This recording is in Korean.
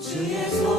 주의 손